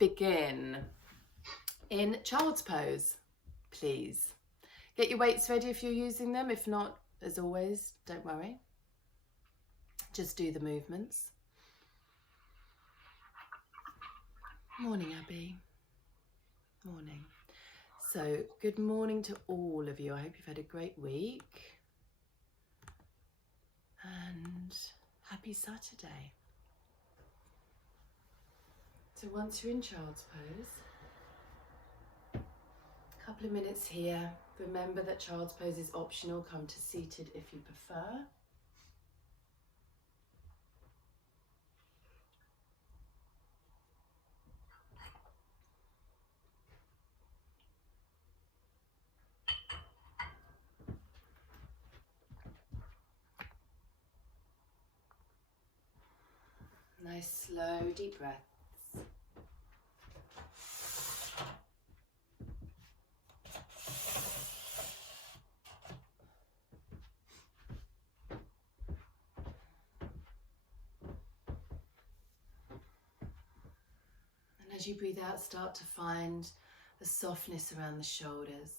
begin in child's pose, please. Get your weights ready if you're using them. If not, as always, don't worry. Just do the movements. Morning, Abby. Morning. So, good morning to all of you. I hope you've had a great week. And happy Saturday. So once you're in child's pose, a couple of minutes here. Remember that child's pose is optional. Come to seated if you prefer. Nice, slow, deep breaths. And as you breathe out, start to find the softness around the shoulders.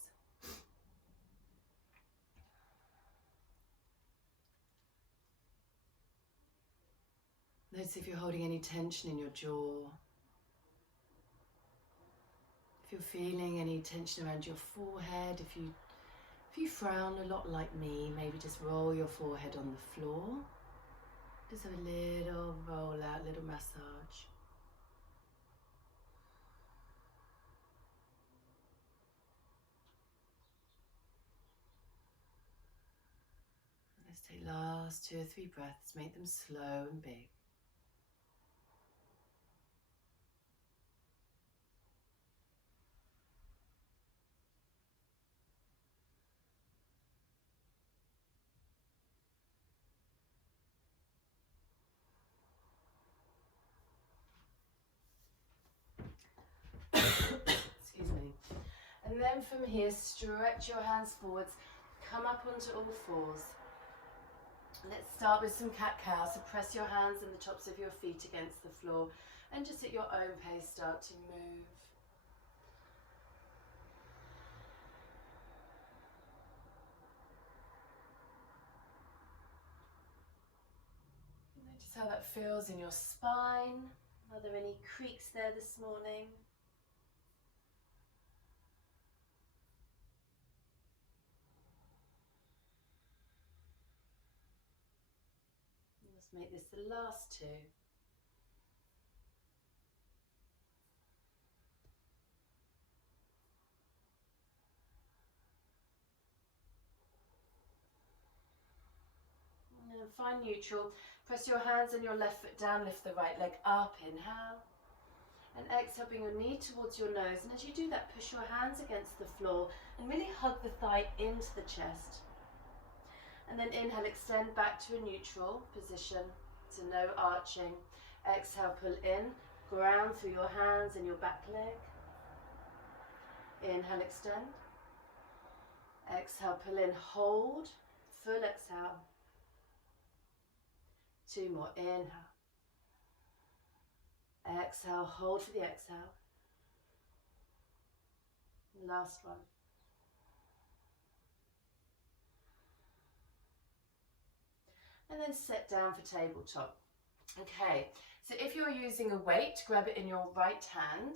Notice if you're holding any tension in your jaw. If you're feeling any tension around your forehead, if you frown a lot like me, maybe just roll your forehead on the floor. Just have a little roll out, little massage. Let's take last 2 or 3 breaths, make them slow and big. Excuse me. And then from here, stretch your hands forwards, come up onto all fours. Let's start with some cat-cow. So press your hands and the tops of your feet against the floor and just at your own pace start to move. Notice how that feels in your spine. Are there any creaks there this morning? Let's make this the last 2. And find neutral. Press your hands and your left foot down, lift the right leg up, inhale. And exhale, bring your knee towards your nose. And as you do that, push your hands against the floor and really hug the thigh into the chest. And then inhale, extend back to a neutral position, so no arching. Exhale, pull in, ground through your hands and your back leg. Inhale, extend. Exhale, pull in, hold, full exhale. 2 more, inhale. Exhale, hold for the exhale. Last one. And then sit down for tabletop. Okay, so if you're using a weight, grab it in your right hand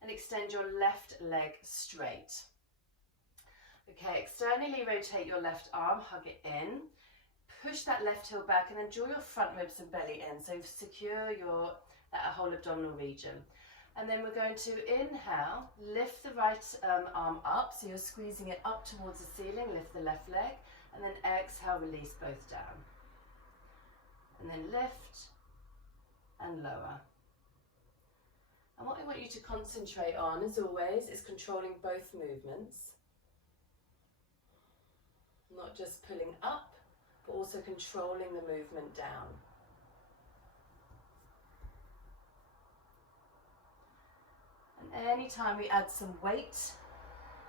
and extend your left leg straight. Okay, externally rotate your left arm, hug it in, push that left heel back and then draw your front ribs and belly in. So secure your whole abdominal region. And then we're going to inhale, lift the right arm up, so you're squeezing it up towards the ceiling, lift the left leg, and then exhale, release both down. And then lift and lower. And what I want you to concentrate on, as always, is controlling both movements. Not just pulling up, but also controlling the movement down. And anytime we add some weight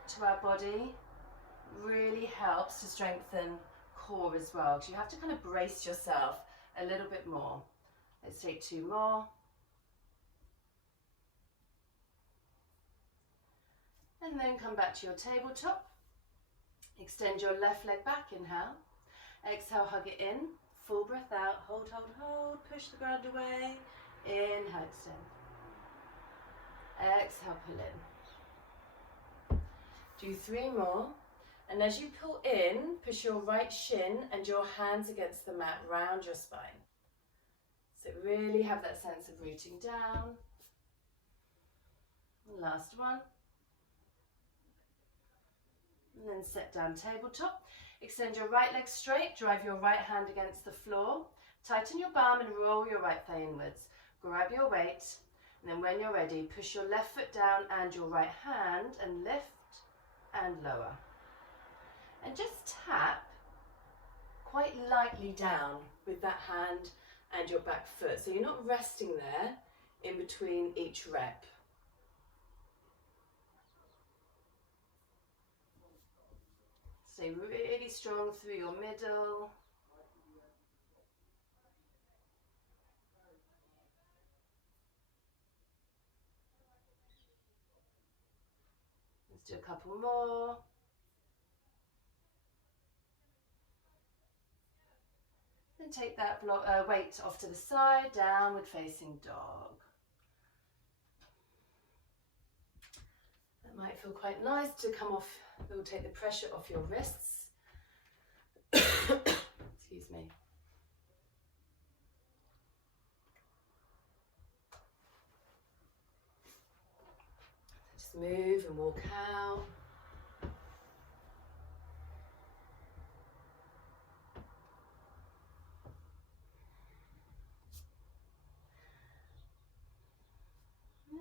to our body, really helps to strengthen core as well, because you have to kind of brace yourself a little bit more. Let's take 2 more. And then come back to your tabletop. Extend your left leg back, inhale. Exhale, hug it in. Full breath out. Hold, hold, hold. Push the ground away. Inhale, extend. Exhale, pull in. Do 3 more. And as you pull in, push your right shin and your hands against the mat, round your spine. So really have that sense of rooting down. Last one. And then set down tabletop. Extend your right leg straight, drive your right hand against the floor. Tighten your bum and roll your right thigh inwards. Grab your weight, and then when you're ready, push your left foot down and your right hand and lift and lower. And just tap quite lightly down with that hand and your back foot. So you're not resting there in between each rep. Stay really strong through your middle. Let's do a couple more. And take that weight off to the side, downward facing dog. That might feel quite nice to come off. It will take the pressure off your wrists. Excuse me. Just move and walk out.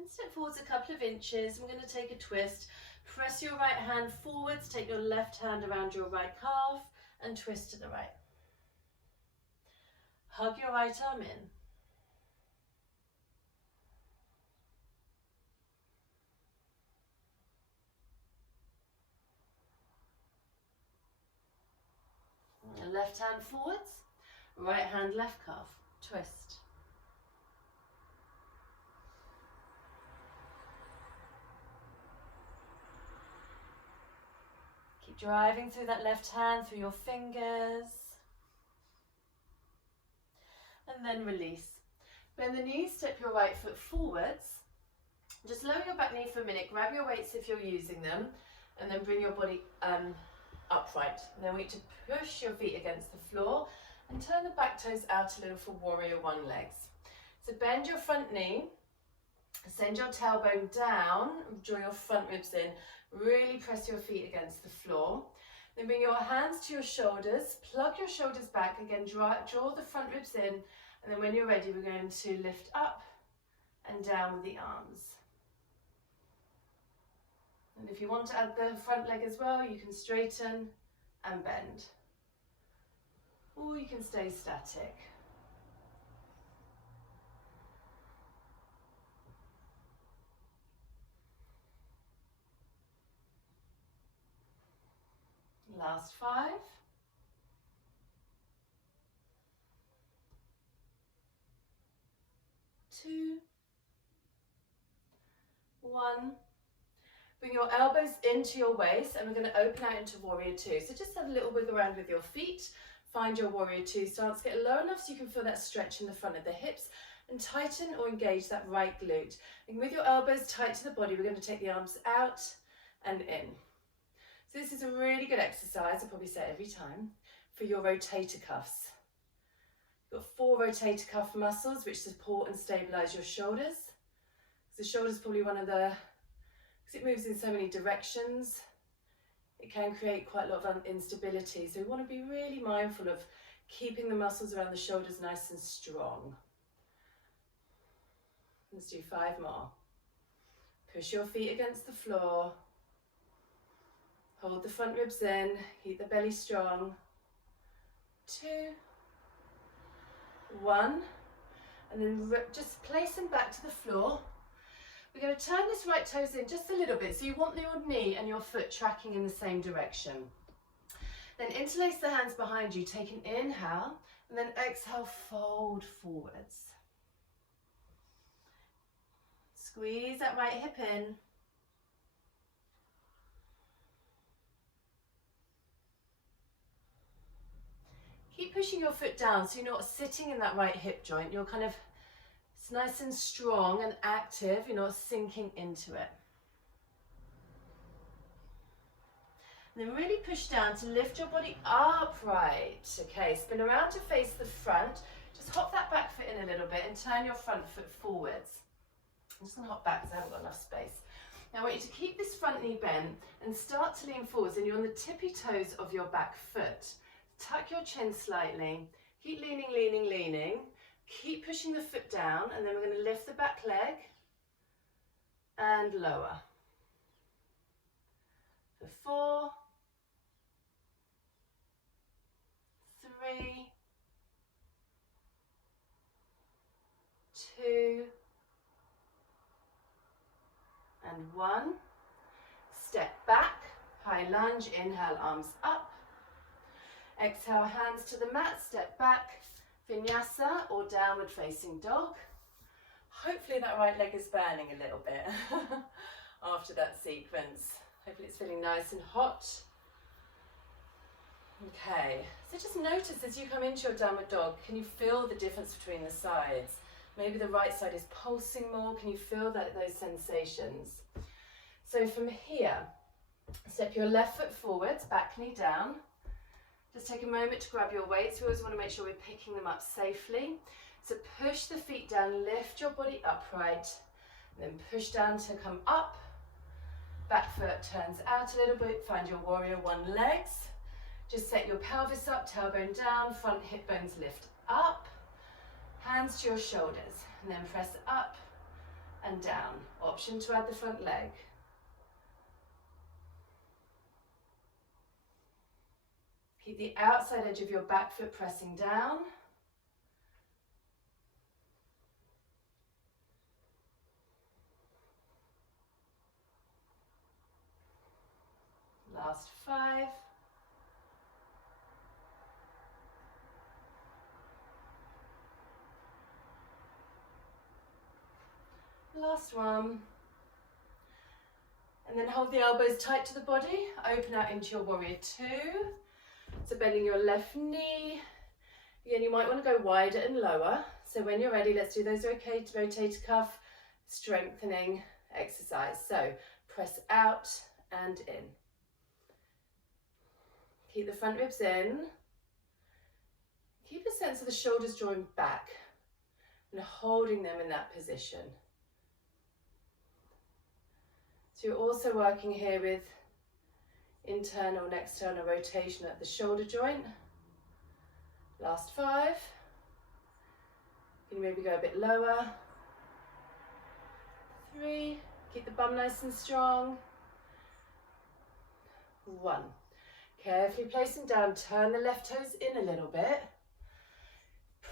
Step forwards a couple of inches. I'm going to take a twist. Press your right hand forwards, take your left hand around your right calf and twist to the right. Hug your right arm in. And left hand forwards, right hand left calf, twist. Driving through that left hand, through your fingers. And then release. Bend the knees, step your right foot forwards. Just lower your back knee for a minute, grab your weights if you're using them, and then bring your body upright. And then we need to push your feet against the floor and turn the back toes out a little for warrior one legs. So bend your front knee, send your tailbone down, draw your front ribs in. Really press your feet against the floor. Then bring your hands to your shoulders, plug your shoulders back, again draw the front ribs in, and then when you're ready we're going to lift up and down with the arms. And if you want to add the front leg as well, you can straighten and bend. Or you can stay static. Last 5. 2, 1. Bring your elbows into your waist and we're going to open out into warrior 2. So just have a little wiggle around with your feet. Find your warrior 2 stance. Get low enough so you can feel that stretch in the front of the hips and tighten or engage that right glute. And with your elbows tight to the body, we're going to take the arms out and in. So this is a really good exercise, I'll probably say it every time, for your rotator cuffs. You've got 4 rotator cuff muscles which support and stabilize your shoulders. The shoulder is probably one of the, because it moves in so many directions, it can create quite a lot of instability. So we want to be really mindful of keeping the muscles around the shoulders nice and strong. Let's do 5 more. Push your feet against the floor. Hold the front ribs in, keep the belly strong. 2, 1, and then just place them back to the floor. We're going to turn this right toes in just a little bit, so you want your knee and your foot tracking in the same direction. Then interlace the hands behind you, take an inhale, and then exhale, fold forwards. Squeeze that right hip in. Keep pushing your foot down so you're not sitting in that right hip joint. You're kind of, it's nice and strong and active. You're not sinking into it. And then really push down to lift your body upright. Okay, spin around to face the front. Just hop that back foot in a little bit and turn your front foot forwards. I'm just going to hop back because I haven't got enough space. Now I want you to keep this front knee bent and start to lean forwards, and you're on the tippy toes of your back foot. Tuck your chin slightly. Keep leaning, leaning, leaning. Keep pushing the foot down, and then we're going to lift the back leg and lower. For 4, 3, 2, and 1. Step back, high lunge, inhale, arms up. Exhale, hands to the mat, step back, vinyasa or downward facing dog. Hopefully that right leg is burning a little bit after that sequence. Hopefully it's feeling nice and hot. Okay, so just notice as you come into your downward dog, can you feel the difference between the sides? Maybe the right side is pulsing more. Can you feel those sensations? So from here, step your left foot forwards, back knee down. Just take a moment to grab your weights. We always want to make sure we're picking them up safely. So push the feet down, lift your body upright, and then push down to come up. Back foot turns out a little bit. Find your warrior 1 legs. Just set your pelvis up, tailbone down, front hip bones lift up. Hands to your shoulders, and then press up and down. Option to add the front leg. Keep the outside edge of your back foot pressing down. Last 5. Last 1. And then hold the elbows tight to the body. Open out into your warrior 2. So bending your left knee. Again, you might want to go wider and lower. So when you're ready, let's do those rotator cuff strengthening exercise. So press out and in. Keep the front ribs in. Keep a sense of the shoulders drawing back and holding them in that position. So you're also working here with internal and external rotation at the shoulder joint. Last 5. You can maybe go a bit lower. 3. Keep the bum nice and strong. 1. Carefully place them down. Turn the left toes in a little bit.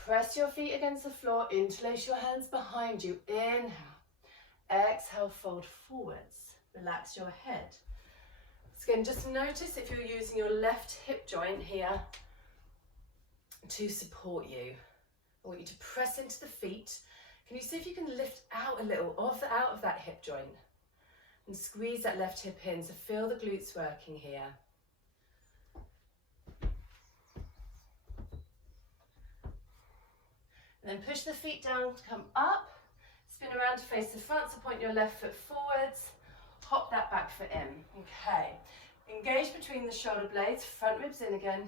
Press your feet against the floor. Interlace your hands behind you. Inhale. Exhale, fold forwards. Relax your head. So again, just notice if you're using your left hip joint here to support you. I want you to press into the feet. Can you see if you can lift out a little out of that hip joint and squeeze that left hip in, so feel the glutes working here. And then push the feet down to come up, spin around to face the front, so point your left foot forwards, hop that back foot in. Okay, engage between the shoulder blades, front ribs in again,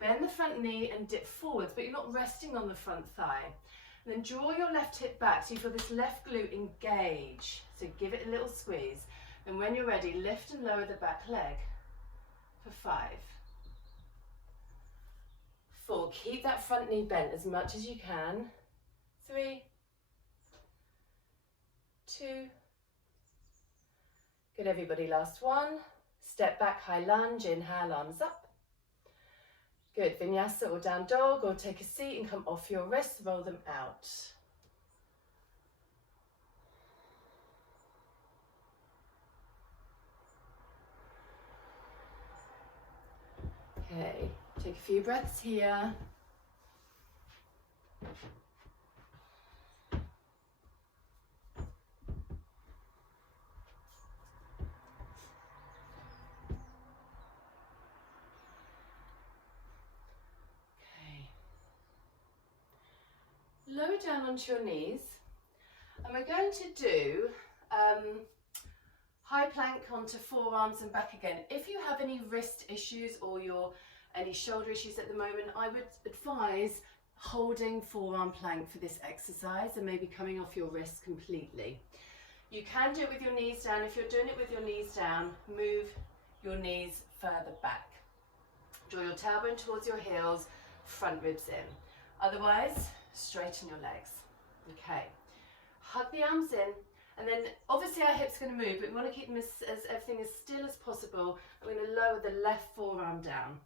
bend the front knee and dip forwards, but you're not resting on the front thigh. And then draw your left hip back so you feel this left glute engage. So give it a little squeeze. And when you're ready, lift and lower the back leg for 5. 4, keep that front knee bent as much as you can. 3, 2, good everybody, last 1. Step back, high lunge, inhale, arms up. Good, vinyasa or down dog, or take a seat and come off your wrists, roll them out. Okay, take a few breaths here. Okay, lower down onto your knees, and we're going to do high plank onto forearms and back again. If you have any wrist issues or any shoulder issues at the moment, I would advise holding forearm plank for this exercise and maybe coming off your wrist completely. You can do it with your knees down. If you're doing it with your knees down, move your knees further back. Draw your tailbone towards your heels, front ribs in. Otherwise, straighten your legs. Okay, hug the arms in, and then obviously our hips are going to move, but we want to keep them as everything as still as possible. I'm going to lower the left forearm down,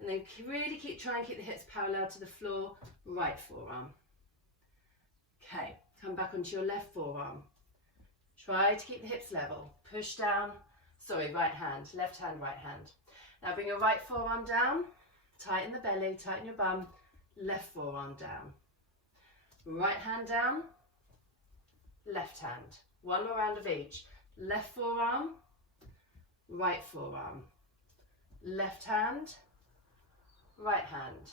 and then really try and keep the hips parallel to the floor, right forearm. Okay, come back onto your left forearm. Try to keep the hips level. Push down, sorry, right hand, left hand, right hand. Now bring your right forearm down, tighten the belly, tighten your bum, left forearm down. Right hand down, left hand. One more round of each. Left forearm, right forearm. Left hand, right hand.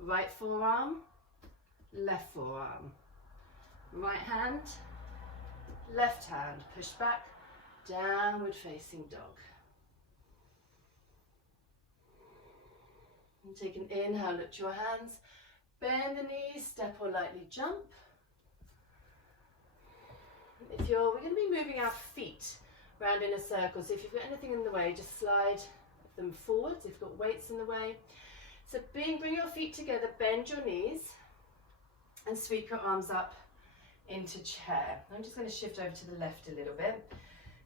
Right forearm, left forearm. Right hand, left hand. Push back, downward facing dog. And take an inhale, lift your hands, bend the knees, step or lightly jump. We're going to be moving our feet round in a circle, so if you've got anything in the way, just slide them forwards if you've got weights in the way. So bring your feet together, bend your knees, and sweep your arms up into chair. I'm just going to shift over to the left a little bit.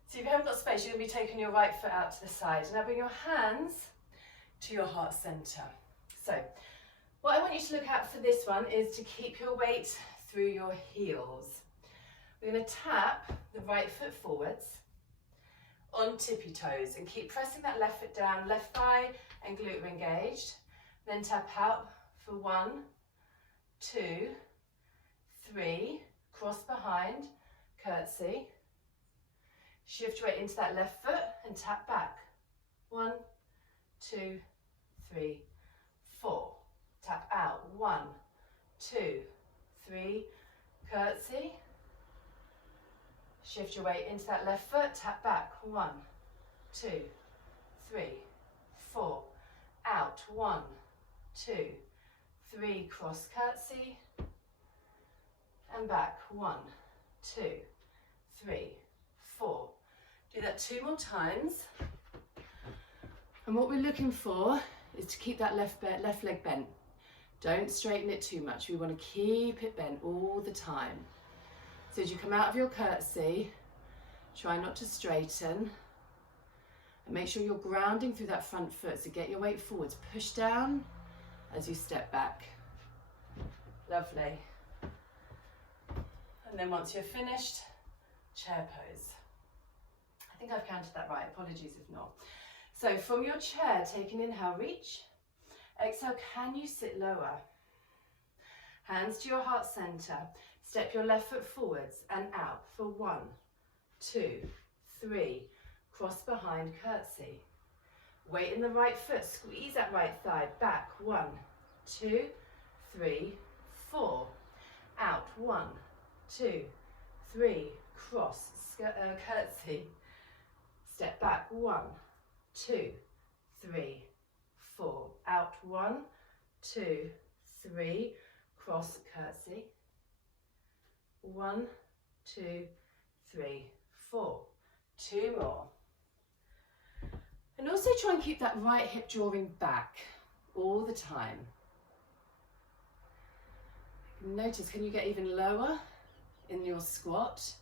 So if you haven't got space, you're going to be taking your right foot out to the side. Now bring your hands to your heart center. So what I want you to look at for this one is to keep your weight through your heels. We're going to tap the right foot forwards on tippy toes and keep pressing that left foot down, left thigh and glute are engaged. Then tap out for 1, 2, 3, cross behind, curtsy. Shift weight into that left foot and tap back. 1, 2, 3, 4. Tap out. 1, 2, 3, curtsy. Shift your weight into that left foot, tap back. 1, 2, 3, 4. Out. 1, 2, 3, cross curtsy. And back. 1, 2, 3, 4. Do that 2 more times. And what we're looking for is to keep that left leg bent. Don't straighten it too much. We want to keep it bent all the time. So as you come out of your curtsy, try not to straighten. And make sure you're grounding through that front foot. So get your weight forwards. Push down as you step back. Lovely. And then once you're finished, chair pose. I think I've counted that right. Apologies if not. So from your chair, take an inhale, reach. Exhale, can you sit lower? Hands to your heart center. Step your left foot forwards and out for 1, 2, 3. Cross behind, curtsy. Weight in the right foot, squeeze that right thigh back. 1, 2, 3, 4. Out. 1, 2, 3. Cross, curtsy. Step back. 1, 2, 3, 4. Out. 1, 2, 3. Cross, curtsy. 1, 2, 3, 4. 2 more. And also try and keep that right hip drawing back all the time. Notice, can you get even lower in your squat?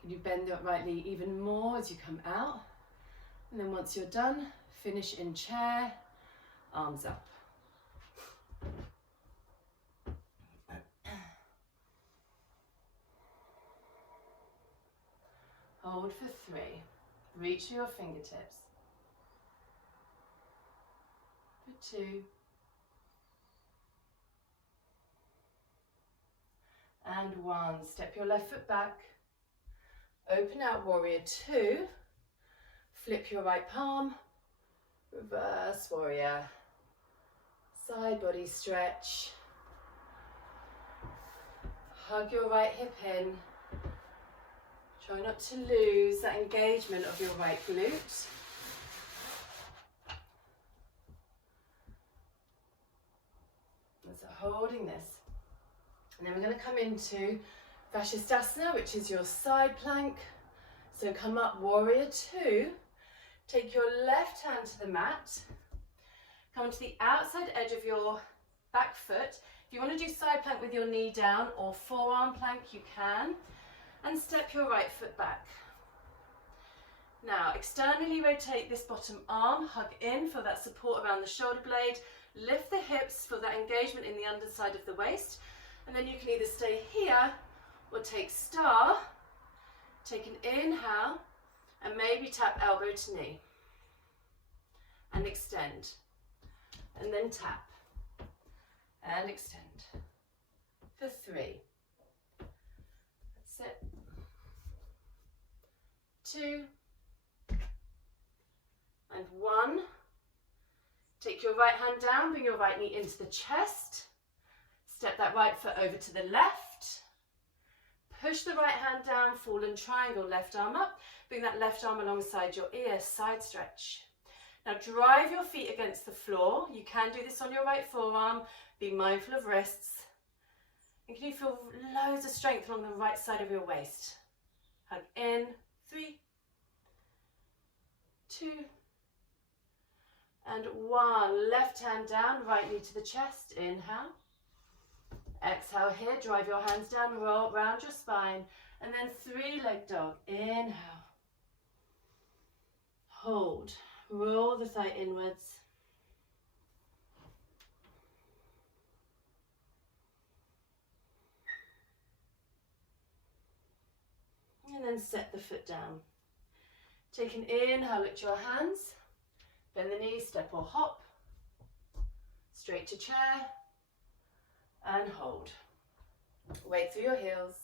Can you bend it rightly even more as you come out? And then once you're done, finish in chair, arms up. Hold for 3. Reach for your fingertips. For 2. And 1. Step your left foot back. Open out, warrior 2. Flip your right palm. Reverse warrior. Side body stretch. Hug your right hip in. Try not to lose that engagement of your right glute. So holding this. And then we're going to come into Vashistasana, which is your side plank. So come up, warrior two. Take your left hand to the mat. Come to the outside edge of your back foot. If you want to do side plank with your knee down or forearm plank, you can. And step your right foot back. Now, externally rotate this bottom arm, hug in for that support around the shoulder blade. Lift the hips for that engagement in the underside of the waist. And then you can either stay here or take star. Take an inhale and maybe tap elbow to knee. And extend. And then tap. And extend. For 3. That's it. 2. And 1. Take your right hand down, bring your right knee into the chest. Step that right foot over to the left. Push the right hand down, fallen triangle, left arm up. Bring that left arm alongside your ear, side stretch. Now drive your feet against the floor. You can do this on your right forearm. Be mindful of wrists. And can you feel loads of strength along the right side of your waist? Hug in. 3, 2, and 1. Left hand down, right knee to the chest. Inhale. Exhale here. Drive your hands down, roll round your spine. And then 3-leg dog. Inhale. Hold. Roll the thigh inwards. And then set the foot down. Take an inhale, lift your hands. Bend the knees, step or hop. Straight to chair. And hold. Weight through your heels.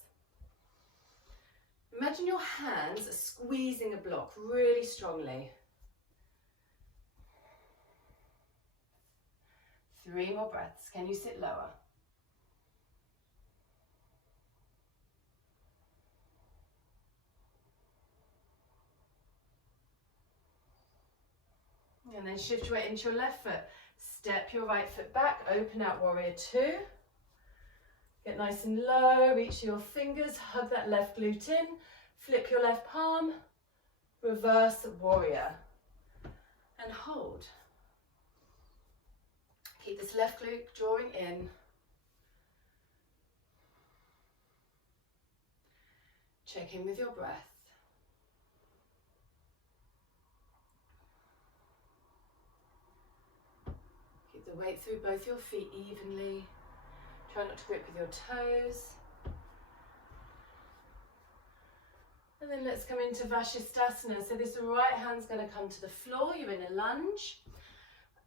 Imagine your hands squeezing a block really strongly. 3 more breaths. Can you sit lower? And then shift your weight into your left foot. Step your right foot back, open out warrior 2. Get nice and low, reach your fingers, hug that left glute in, flip your left palm, reverse warrior, and hold. Keep this left glute drawing in. Check in with your breath. Keep the weight through both your feet evenly. Try not to grip with your toes. And then let's come into Vashistasana. So this right hand's going to come to the floor. You're in a lunge.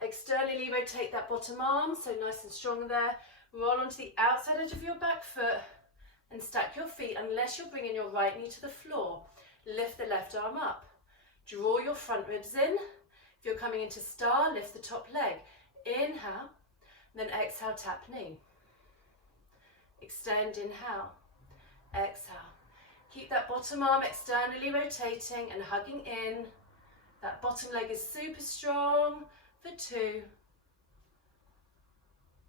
Externally rotate that bottom arm, so nice and strong there. Roll onto the outside edge of your back foot and stack your feet unless you're bringing your right knee to the floor. Lift the left arm up. Draw your front ribs in. If you're coming into star, lift the top leg. Inhale, then exhale, tap knee. Extend, inhale, exhale. Keep that bottom arm externally rotating and hugging in. That bottom leg is super strong. For 2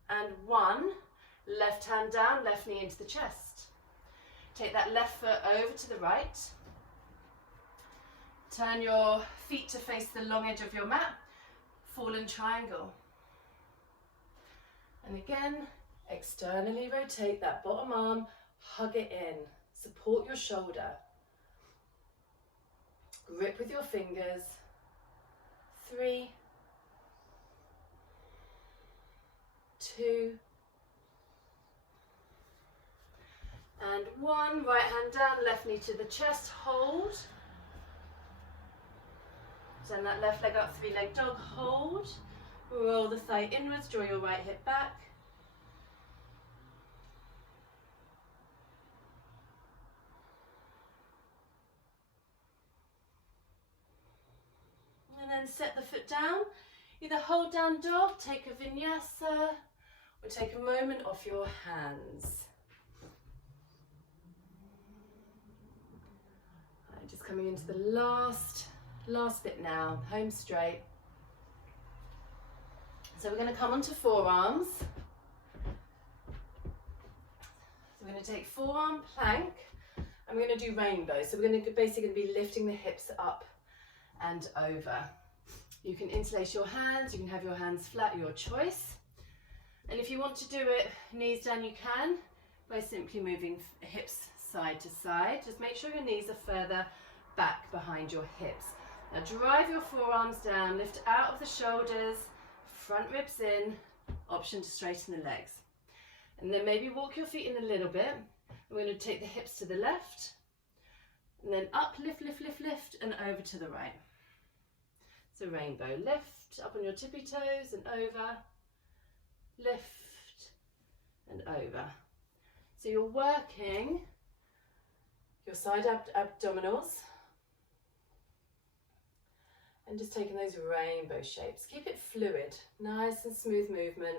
and 1. Left hand down, left knee into the chest. Take that left foot over to the right. Turn your feet to face the long edge of your mat. Fallen triangle. And again, externally rotate that bottom arm, hug it in. Support your shoulder. Grip with your fingers. 3, 2, and 1. Right hand down, left knee to the chest, hold. Send that left leg up, 3-leg dog, hold. Roll the thigh inwards, draw your right hip back. And then set the foot down. Either hold down dog, take a vinyasa, or take a moment off your hands. coming into the last bit now, home straight. So we're going to come onto forearms. So we're going to take forearm plank and we're going to do rainbow. So we're going to basically be lifting the hips up and over. You can interlace your hands, you can have your hands flat, your choice. And if you want to do it knees down, you can by simply moving hips side to side. Just make sure your knees are further back behind your hips. Now drive your forearms down, lift out of the shoulders, front ribs in, option to straighten the legs. And then maybe walk your feet in a little bit. We're going to take the hips to the left, and then up, lift, lift, lift, lift, and over to the right. So rainbow, lift, up on your tippy toes and over, lift and over. So you're working your side abdominals and just taking those rainbow shapes. Keep it fluid, nice and smooth movement.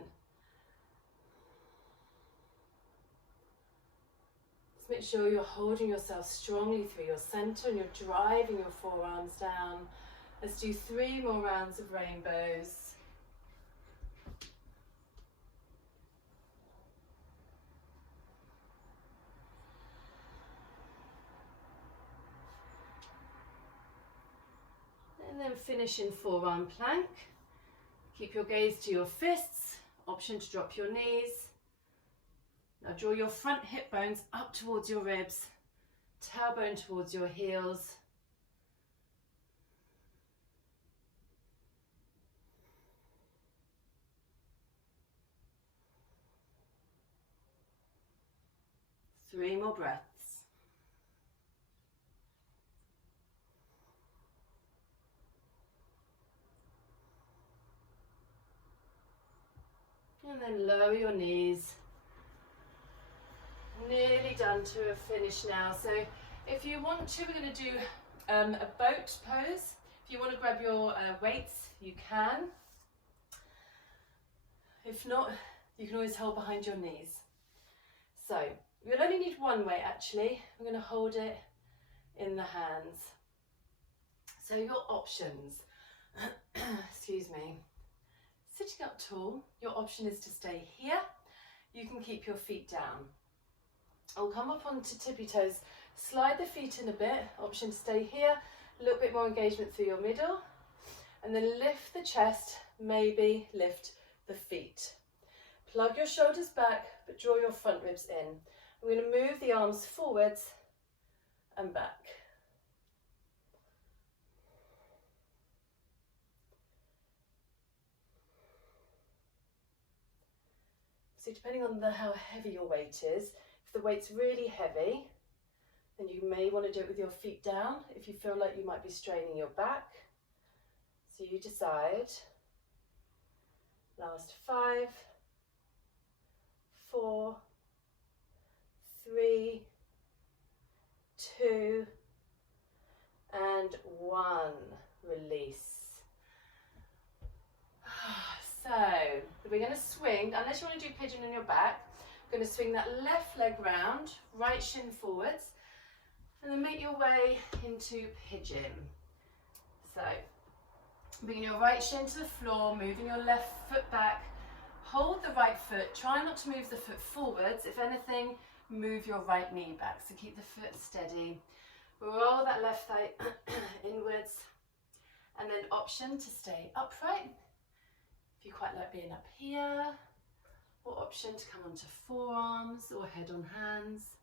Just make sure you're holding yourself strongly through your center and you're driving your forearms down. Let's do 3 more rounds of rainbows. And then finish in forearm plank. Keep your gaze to your fists, option to drop your knees. Now draw your front hip bones up towards your ribs, tailbone towards your heels. Three more breaths. And then lower your knees. Nearly done to a finish now. So if you want to, we're going to do a boat pose. If you want to grab your weights, you can. If not, you can always hold behind your knees. So you'll only need one weight actually. We're going to hold it in the hands. So your options, excuse me. Sitting up tall, your option is to stay here. You can keep your feet down. I'll come up onto tippy toes, slide the feet in a bit, option to stay here, a little bit more engagement through your middle, and then lift the chest, maybe lift the feet. Plug your shoulders back, but draw your front ribs in. I'm going to move the arms forwards and back. So depending on how heavy your weight is, if the weight's really heavy, then you may want to do it with your feet down if you feel like you might be straining your back. So you decide. Last 5, 4, 3, 2, and 1. Release. So we're going to swing, unless you want to do pigeon on your back, we're going to swing that left leg round, right shin forwards, and then make your way into pigeon. So bring your right shin to the floor, moving your left foot back, hold the right foot, try not to move the foot forwards. If anything, move your right knee back, so keep the foot steady. Roll that left thigh inwards, and then option to stay upright. If you quite like being up here, or option to come onto forearms or head on hands.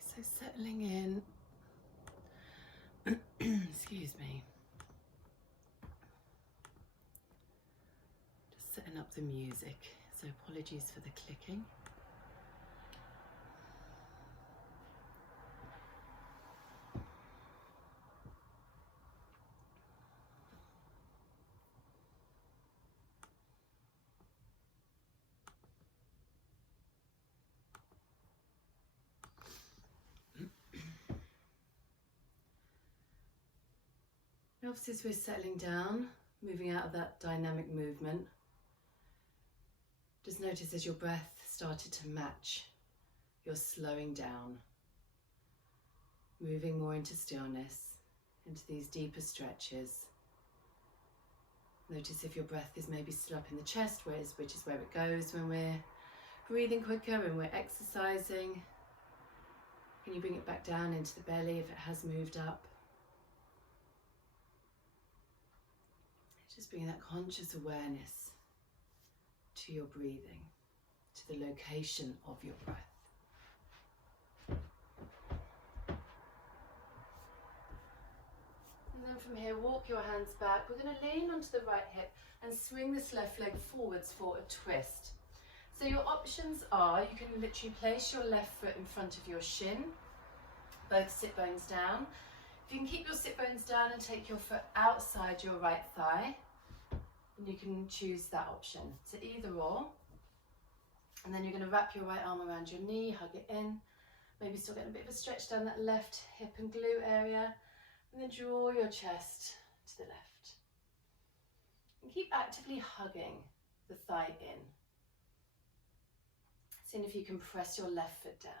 So settling in, excuse me, just setting up the music, so apologies for the clicking. And obviously as we're settling down, moving out of that dynamic movement, just notice as your breath started to match, you're slowing down, moving more into stillness, into these deeper stretches. Notice if your breath is maybe still up in the chest, which is where it goes when we're breathing quicker and we're exercising. Can you bring it back down into the belly if it has moved up? Just bring that conscious awareness to your breathing, to the location of your breath. And then from here, walk your hands back. We're going to lean onto the right hip and swing this left leg forwards for a twist. So your options are, you can literally place your left foot in front of your shin, both sit bones down. If you can keep your sit bones down and take your foot outside your right thigh, then you can choose that option. So either or. And then you're going to wrap your right arm around your knee, hug it in, maybe still getting a bit of a stretch down that left hip and glute area, and then draw your chest to the left. And keep actively hugging the thigh in. Seeing if you can press your left foot down.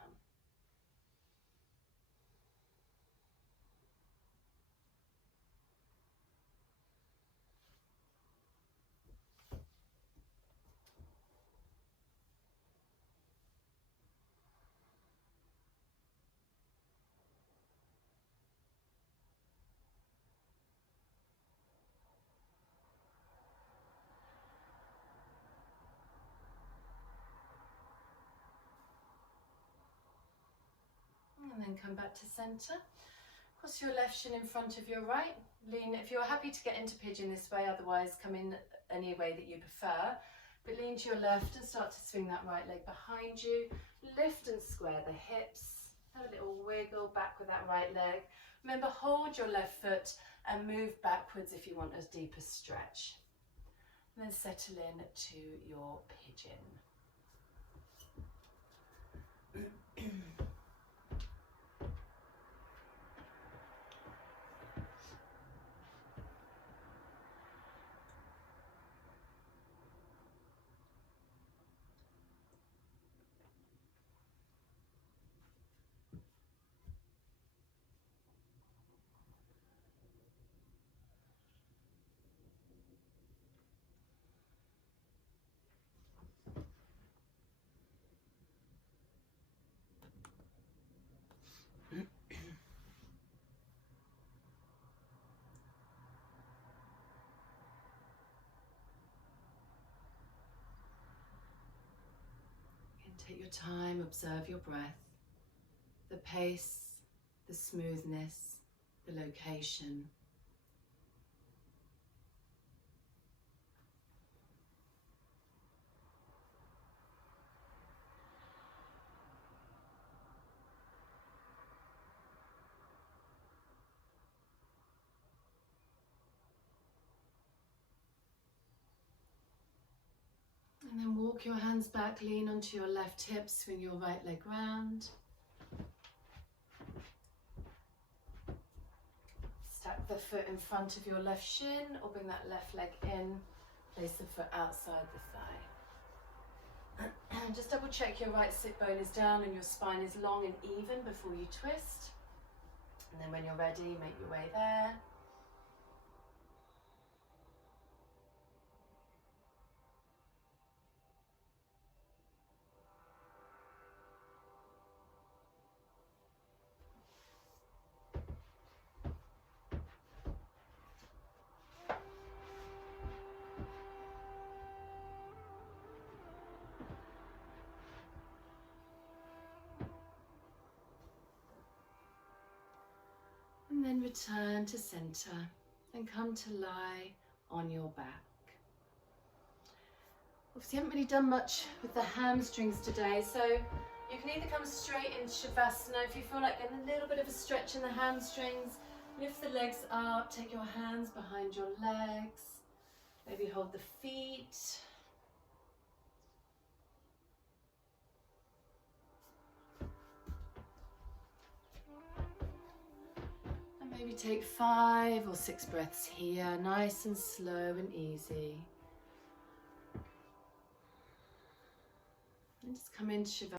And then come back to center. Cross your left shin in front of your right. Lean, if you're happy to get into pigeon this way, otherwise come in any way that you prefer. But lean to your left and start to swing that right leg behind you. Lift and square the hips. Have a little wiggle back with that right leg. Remember, hold your left foot and move backwards if you want a deeper stretch. And then settle in to your pigeon. Take your time, observe your breath, the pace, the smoothness, the location. And then walk your hands back, lean onto your left hip, swing your right leg round. Stack the foot in front of your left shin or bring that left leg in. Place the foot outside the thigh. Just double check your right sit bone is down and your spine is long and even before you twist. And then when you're ready, make your way there. And then return to center and come to lie on your back. Obviously, I haven't really done much with the hamstrings today, so you can either come straight into Shavasana if you feel like getting a little bit of a stretch in the hamstrings. Lift the legs up, take your hands behind your legs, maybe hold the feet. Maybe take 5 or 6 breaths here, nice and slow and easy. And just come into Shavasana.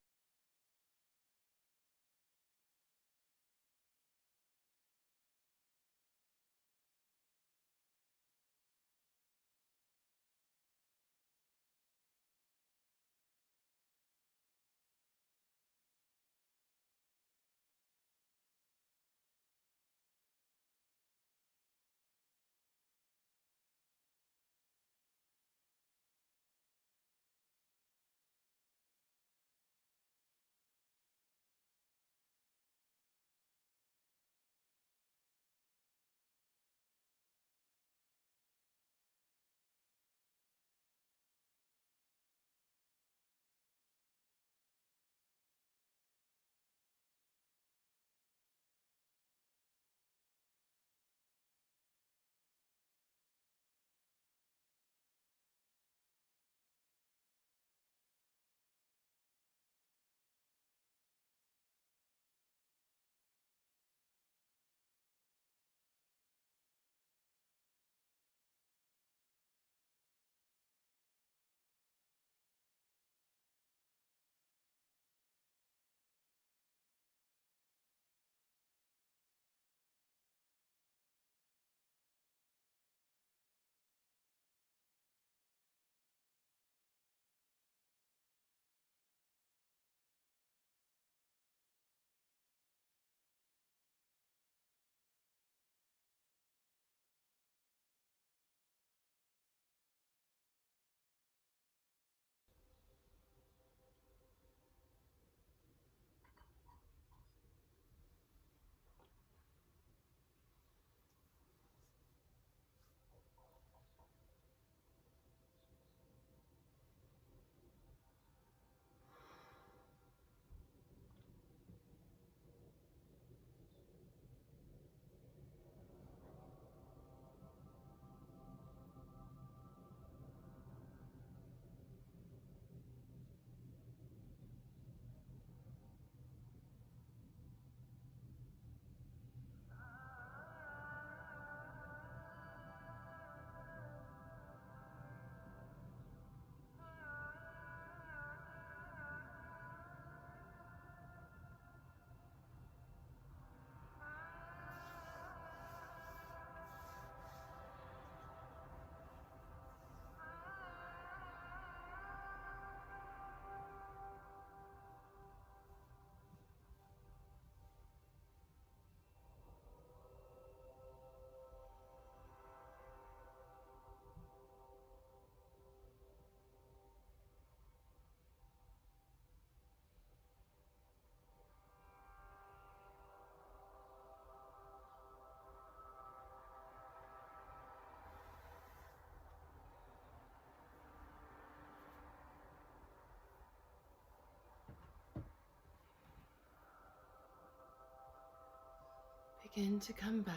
Begin to come back.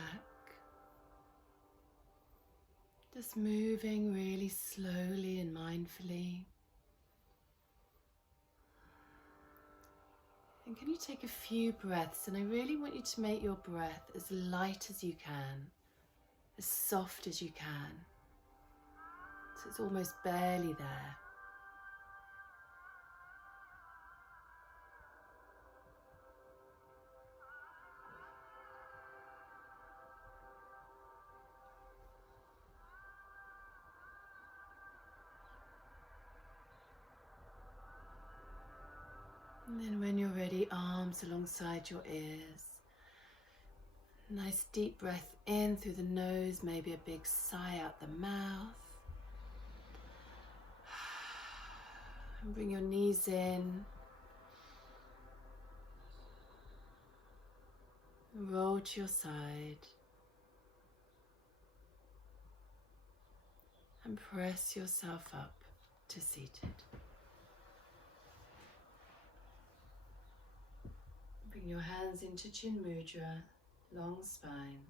Just moving really slowly and mindfully. And can you take a few breaths? And I really want you to make your breath as light as you can, as soft as you can. So it's almost barely there. And then when you're ready, arms alongside your ears. Nice deep breath in through the nose, maybe a big sigh out the mouth. And bring your knees in. Roll to your side. And press yourself up to seated. Bring your hands into Chin Mudra, long spine.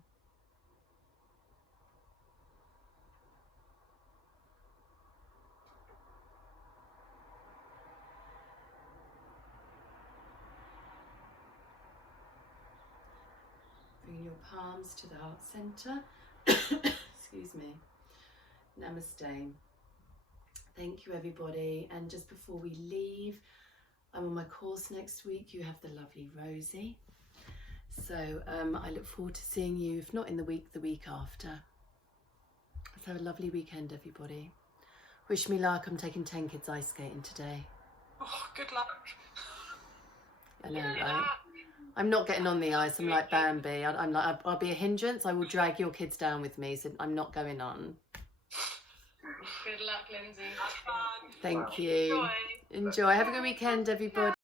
Bring your palms to the heart center. Excuse me. Namaste. Thank you, everybody. And just before we leave, I'm on my course next week. You have the lovely Rosie. So I look forward to seeing you, if not in the week after. Let's have a lovely weekend, everybody. Wish me luck. I'm taking 10 kids ice skating today. Oh, good luck. I know, right? I'm not getting on the ice. I'm like Bambi. I'm like, I'll be a hindrance. I will drag your kids down with me. So I'm not going on. Good luck, Lindsey. Thank you. Enjoy. Have a good weekend, everybody.